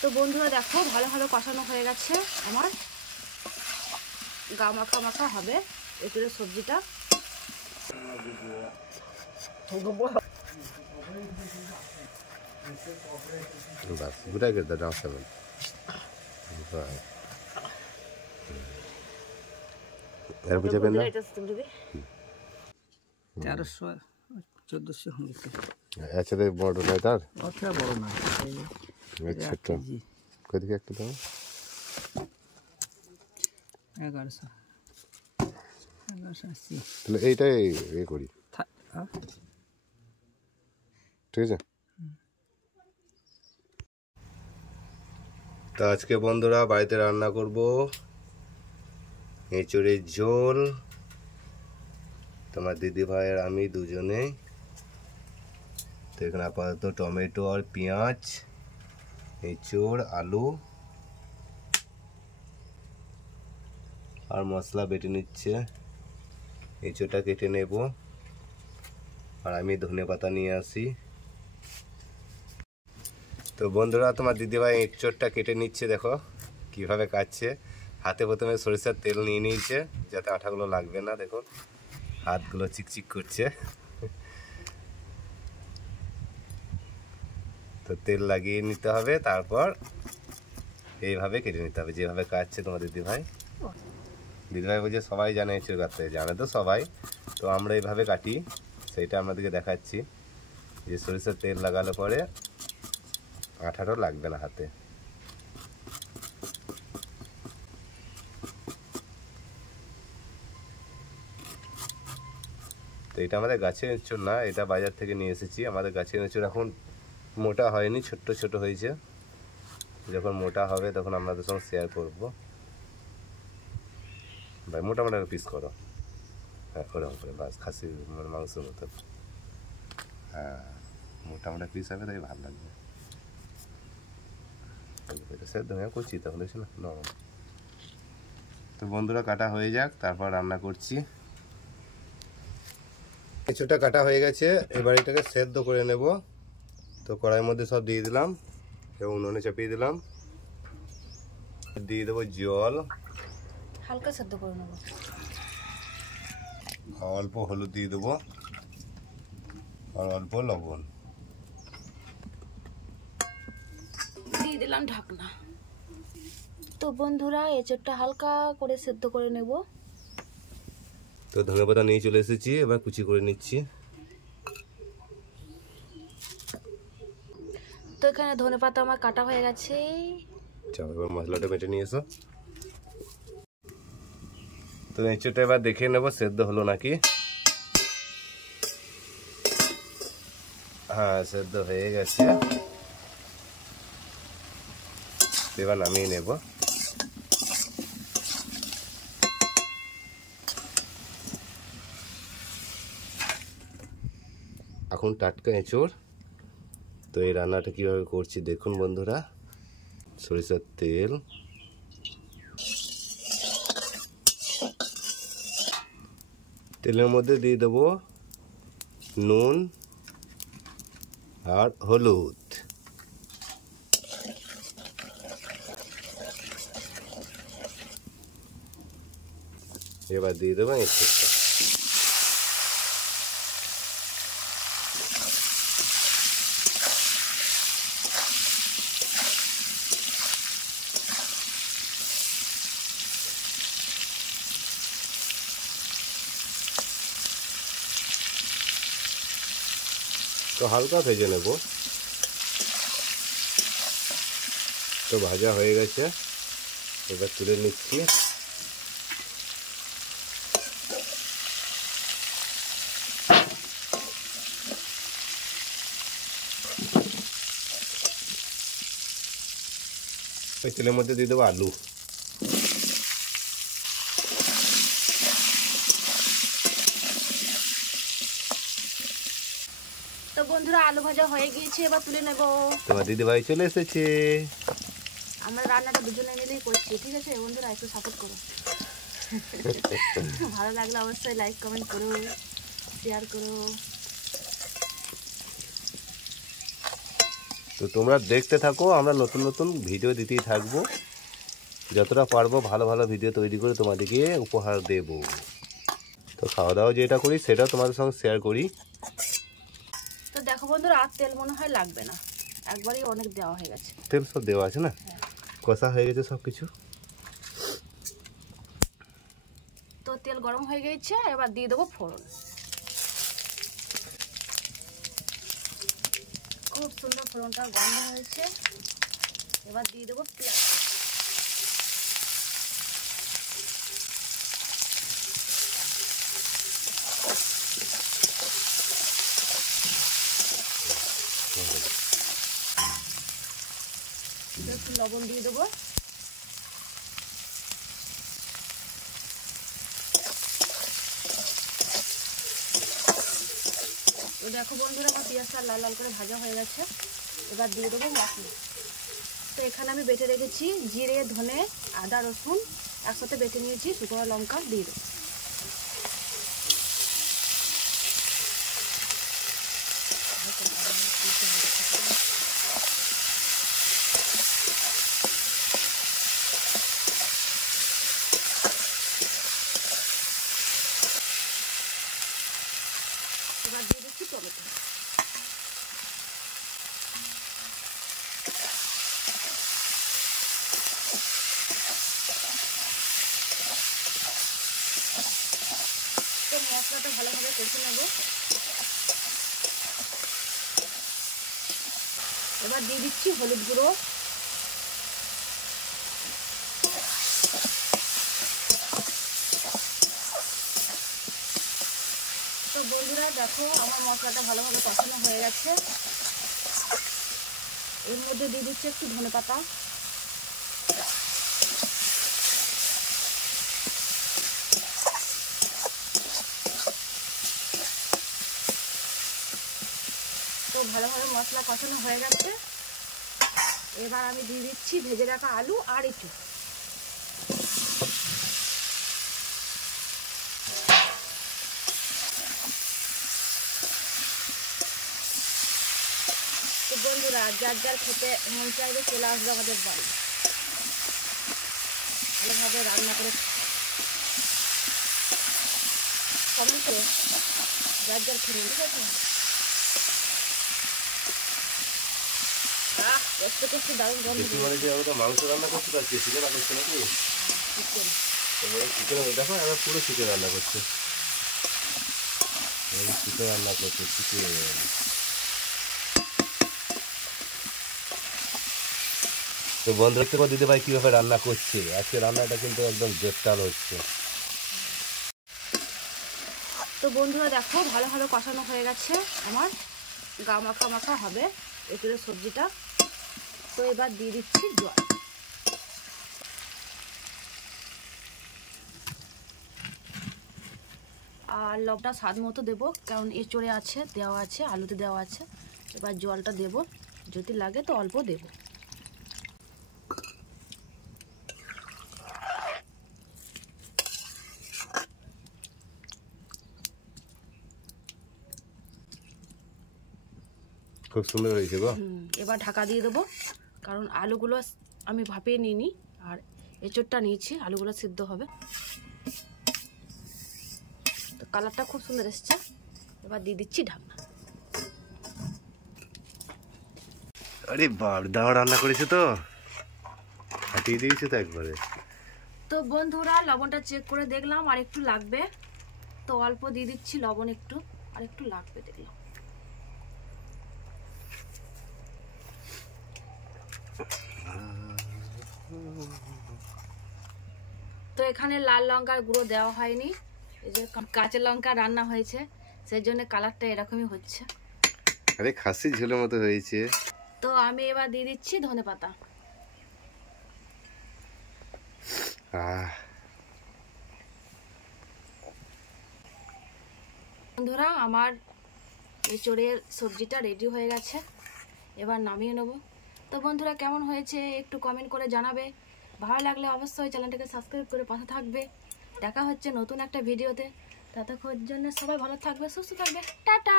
তো বন্ধুরা দেখো ভালো ভালো কষানো হয়ে গেছে, আমার গা মাখা মাখা হবে এঁচড়ের সবজিটা। Good idea, the down 7. আচ্ছা বড় নয় তার বড় না ছোট্ট কদিকে একটা দাও 1180 তাহলে এইটাই এ করি, ঠিক আছে। তো আজকে বন্ধুরা বাড়িতে রান্না করব এঁচড়ের ঝোল, তোমার দিদি ভাই আর আমি দুজনে। তো এখানে আপাতত টমেটো আর পেঁয়াজ, এঁচড়, আলু আর মশলা বেটে নিচ্ছে। এঁচড়টা কেটে নেব আর আমি ধনেপাতা নিয়ে আসি। তো বন্ধুরা তোমার দিদিভাই এঁচড়টা কেটে নিচ্ছে, দেখো কিভাবে কাটছে। হাতে প্রথমে সরিষার তেল নিয়ে নিয়েছে যাতে আঠাগুলো লাগবে না, দেখো হাতগুলো চিকচিক করছে। তো তেল লাগিয়ে নিতে হবে, তারপর এইভাবে কেটে নিতে হবে যেভাবে কাটছে তোমার দিদিভাই। দিদিভাই বলছে সবাই জানে এঁচড় কাটতে, জানে তো সবাই, তো আমরা এইভাবে কাটি সেইটা আপনাদেরকে দেখাচ্ছি যে সরিষার তেল লাগালে পরে আঠাটাও লাগবে না হাতে। তো এটা আমাদের গাছের এঁচড় না, এটা বাজার থেকে নিয়ে এসেছি। আমাদের গাছের এঁচড় এখন মোটা হয়নি, ছোট্ট ছোট হয়েছে। যখন মোটা হবে তখন আপনাদের সঙ্গে শেয়ার করব। ভাই মোটা মোটা পিস করো, হ্যাঁ ওরকম করে বাস খাসির মাংসের মতো, হ্যাঁ মোটা মোটা পিস হবে তাই ভালো লাগবে। সেদ্ধ হয়ে করছি তাহলে না নরম। তো বন্ধুরা কাটা হয়ে যাক, তারপর রান্না করছি। কিছুটা কাটা হয়ে গেছে, এবার এটাকে সেদ্ধ করে নেব। তো কড়াইয়ের মধ্যে সব দিয়ে দিলাম এবং উনুনে চাপিয়ে দিলাম। দিয়ে দেবো জল, হালকা সেদ্ধ করে নেব। অল্প হলুদ দিয়ে দেবো আর অল্প লবণ দিয়ে দিলাম ঢাকনা। তো বন্ধুরা এঁচড়টা হালকা করে সেদ্ধ করে নেব। তো ধনেপাতা নিয়ে চলে এসেছি, এবার কুচি করে নিচ্ছি। তো এখানে ধনেপাতা আমার কাটা হয়ে গেছে। চলো এবার মশলাটা বেটে নিয়ে এসো। তো এঁচড়টা এবার দেখে নেবো সেদ্ধ হলো নাকি। হ্যাঁ সেদ্ধ হয়ে গেছে, এবার নামিয়ে নেব। এখন টাটকা এঁচড়। তো এই রান্নাটা কীভাবে করছি দেখুন বন্ধুরা। সরিষার তেল, তেলের মধ্যে দিয়ে দেবো নুন আর হলুদ, এবার দিয়ে দেবো এঁচড়টা। তো হালকা ভেজে নেব। তো ভাজা হয়ে গেছে, এবার তুলে নিচ্ছি। ওই তেলের মধ্যে দিয়ে দেবো আলু। তো বন্ধুরা আলু ভাজা হয়ে গিয়েছে, এবার তুলে নেব। তোমার দিদিভাই চলে এসেছে। আমরা রান্নাটা দুজনে মিলেই করছি, ঠিক আছে বন্ধুরা, একটু সাপোর্ট করো। ভালো লাগলে অবশ্যই লাইক কমেন্ট করো, শেয়ার করো। তো তোমরা দেখতে থাকো, আমরা নতুন নতুন ভিডিও দিতেই থাকবো, যতটা পারবো ভালো ভালো ভিডিও তৈরি করে তোমাদেরকে উপহার দেব। তো খাওয়া দাওয়া যেটা করি সেটাও তোমাদের সঙ্গে শেয়ার করি। তো দেখো বন্ধুরা, আর তেল মনে হয় লাগবে না, একবারই অনেক দেওয়া হয়ে গেছে। তেল সব দেওয়া আছে না, কষা হয়ে গেছে সব কিছু। তো তেল গরম হয়ে গেছে, এবার দিয়ে দেবো ফোড়ন। খুব সুন্দর ফোড়নটা গন্ধ হয়েছে, এবার দিয়ে দেবো পেঁয়াজ। একটু লবণ দিয়ে দেবো। তো দেখো বন্ধুরা, আমার পেঁয়াজটা লাল লাল করে ভাজা হয়ে গেছে, এবার দিয়ে দেবো মশলা। তো এখানে আমি বেটে রেখেছি জিরে, ধনে, আদা, রসুন একসাথে বেটে নিয়েছি, শুকনো লঙ্কা দিয়ে দেবো। এবার দিয়ে দিচ্ছি টমেটো। তো মশলাটা ভালোভাবে কষে নেব। এবার দিয়ে দিচ্ছি হলুদ গুঁড়ো, তো বন্ধুরা দেখো আমার মশলাটা ভালোভাবে কষানো হয়ে গেছে। এর মধ্যে দিয়ে দিচ্ছি একটু ধনেপাতা, তো ভালোভাবে মশলা কষানো হয়ে গেছে। এবার আমি দিয়ে দিচ্ছি ভেজে রাখা আলু আর একটু। তো বন্ধুরা, যার যার খেতে মন চাইবে চলে আসবে আমাদের বাড়ি, ভালোভাবে রান্না করে কমেন্ট করে যার যার খেতে, ঠিক আছে? একটু একটু দারুণ গন্ধ। মাংস রান্না করতে পারছি, চিকেন রান্না করছে নাকি? চিকেন দেখো, এবার পুরো চিকেন রান্না করছে, চিকেন রান্না করছে চিকেন। তো বন্ধু দেখতে দিদি ভাই কিভাবে রান্না করছে, আজকে রান্নাটা কিন্তু একদম জোরদার হচ্ছে। তো বন্ধুরা দেখো ভালোভাবে কষানো হয়ে গেছে, আমার গা মাখা মাখা হবে এঁচোড়ের সবজিটা। তো এবার দিয়ে দিচ্ছি জল। আর লবণটা স্বাদ মতো দেবো, কারণ এঁচোড়ে আছে, দেওয়া আছে, আলুতে দেওয়া আছে। এবার জলটা দেব, যদি লাগে তো অল্প দেব। খুব সুন্দর হয়েছে গো। এবার ঢাকা দিয়ে দেবো, কারণ আলুগুলো আমি ভাপিয়ে নিইনি, আর এঁচোড়টা নিয়েছি, আলুগুলো সিদ্ধ হবে। তো কালারটা খুব সুন্দর এসছে। এবার দিয়ে দিচ্ছি ঢাকনা। আরে বাপ, দাও রান্না করেছে তো, ফাটিয়ে দিয়েছে তো একবারে। তো বন্ধুরা লবণটা চেক করে দেখলাম আর একটু লাগবে, তো অল্প দিয়ে দিচ্ছি লবণ, একটু আর একটু লাগবে দেখলাম। তো এখানে লাল লঙ্কার গুঁড়ো দেওয়া হয়নি, এই যে কাঁচা লঙ্কা রান্না হয়েছে, সেই জন্য কালারটা এরকমই হচ্ছে। আরে খাসি ঝোলের মতো হয়েছে। তো আমি এবার দিয়ে দিচ্ছি ধনেপাতা। বন্ধুরা আমার এঁচোড়ের সবজিটা রেডি হয়ে গেছে, এবার নামিয়ে নেব। তো বন্ধুরা কেমন হয়েছে একটু কমেন্ট করে জানাবে, ভালো লাগলে অবশ্যই চ্যানেলটাকে সাবস্ক্রাইব করে পাশে থাকবে। দেখা হচ্ছে নতুন একটা ভিডিওতে, ততক্ষণের জন্য সবাই ভালো থাকবে, সুস্থ থাকবে, টাটা।